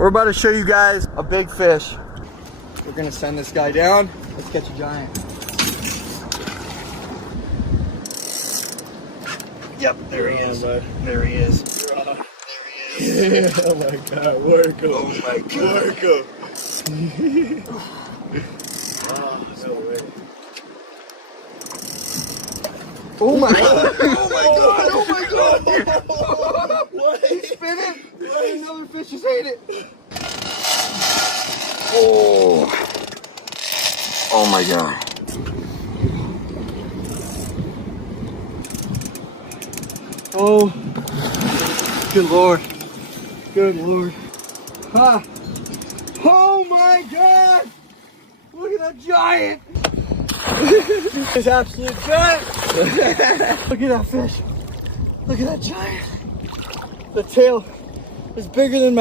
We're about to show you guys a big fish. We're gonna send this guy down. Let's catch a giant. Yep, there he is. There he is. There he is. Oh my God, work him. Oh my God. Work him. Oh, no way. Oh my God. Oh my God. Oh my God. What? He's spinning. And another fish just ate it. Oh. Oh my God. Oh. Good Lord. Good Lord. Ha. Oh my God. Look at that giant. This absolute giant. Look at that fish. Look at that giant. The tail is bigger than my